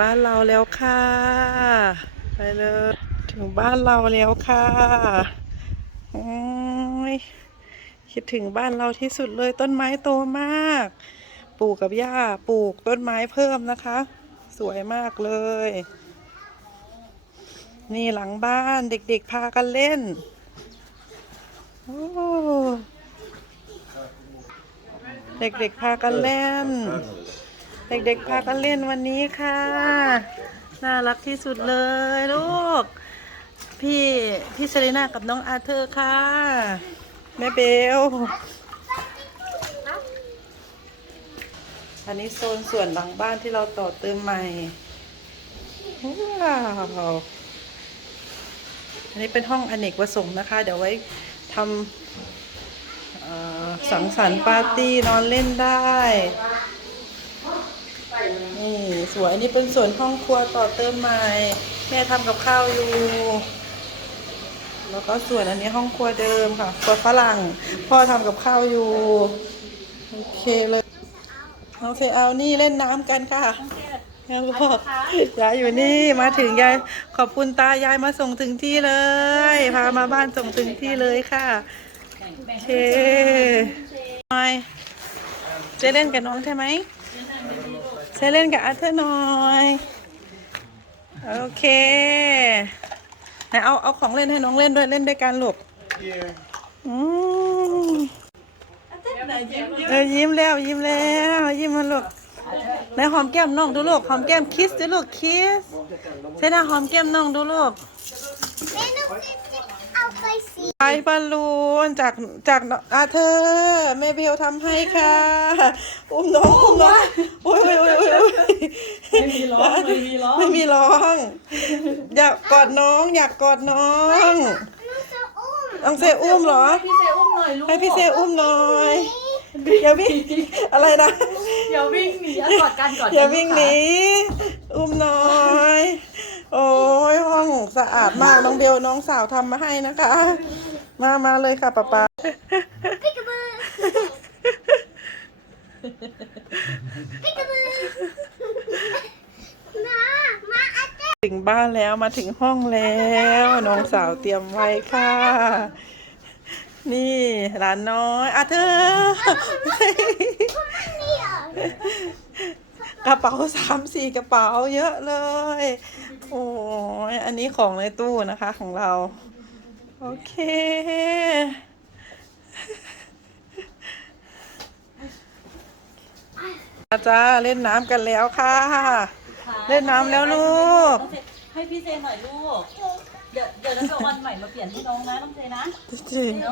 บ้านเราแล้วค่ะ ไปเลย ถึงบ้านเราแล้วค่ะโอ้ยคิดถึงบ้านเราที่สุดเลยต้นไม้โตมากปู่กับย่าปลูกต้นไม้เพิ่มนะคะ สวยมากเลย นี่หลังบ้านเด็กๆพากันเล่นโอ้เด็กๆพากันเล่น เด็กๆพากันเล่นวันนี้ค่ะ น่ารักที่สุดเลยลูก พี่พี่เซรีน่ากับน้องอาเธอร์ค่ะ แม่เบล อันนี้โซนส่วนหลังบ้านที่เราต่อเติมใหม่ว้าวอันนี้เป็นห้องอเนกประสงค์นะคะ เดี๋ยวไว้ทำสังสรรค์ปาร์ตี้นอนเล่นได้ สวยอันนี้เป็นส่วนห้องครัวต่อเติมใหม่ แม่ทำกับข้าวอยู่ แล้วก็ส่วนอันนี้ห้องครัวเดิมค่ะครัวฝรั่ง พ่อทำกับข้าวอยู่ โอเคเลยน้องเซเอานี่เล่นน้ำกันค่ะยายบอกยายอยู่นี่มาถึงยายขอบคุณตายายมาส่งถึงที่เลย พามาบ้านส่งถึงที่เลยค่ะโอเคหน่อยเจะเล่นกับน้องใช่ไหม ใช้เล่นกับอาร์เธอร์หน่อย โอเคไหนเอาเอาของเล่นให้น้องเล่นด้วยเล่นด้วยกันลูกอืมเออยิ้มแล้วยิ้มแล้วยิ้มมาลูกไหนหอมแก้มน้องดูลูกหอมแก้มคิสดูลูกคิสใช่หน้าหอมแก้มน้องดูลูกแม่น้องจิ๊บเอาไปสิไฟบอลลูนจากจากอาเธอร์แม่เบลทำให้ค่ะ อุ้มน้องอุ้มน้องอุ้ยอุ้ยอุ้ยอุ้ยอุ้ย ไม่มีร้องไม่มีร้องไม่มีร้อง อยากกอดน้อง อยากกอดน้องน้องจะอุ้มน้องเซอุ้มเหรอ พี่เซอุ้มหน่อยลูกให้พี่เซอุ้มหน่อยอย่าวิ่งอะไรนะอย่าวิ่งหนีอะกอดกันกอดกันอย่าวิ่งหนีอุ้มหน่อย โอ้ยห้องสะอาดมากน้องเบลน้องสาวทำมาให้นะคะ มามาเลยค่ะป๊าป๊า ปิกกระบือปิกกระบือมามาอาเต้ ถึงบ้านแล้วมาถึงห้องแล้วน้องสาวเตรียมไว้ค่ะ นี่หลานน้อยอะเธอนี่เหรอกระเป๋าสามสี่กระเป๋าเยอะเลย โอ้ยอันนี้ของในตู้นะคะของเรา โอเคอา จ้าเล่นน้ำกันแล้วค่ะ เล่นน้ำแล้วลูก ให้พี่เซหน่อยลูก เดี๋ยวเดี๋ยวน้องจะเอาวันใหม่มาเปลี่ยนให้น้องนะน้องเซนะจริงน้อง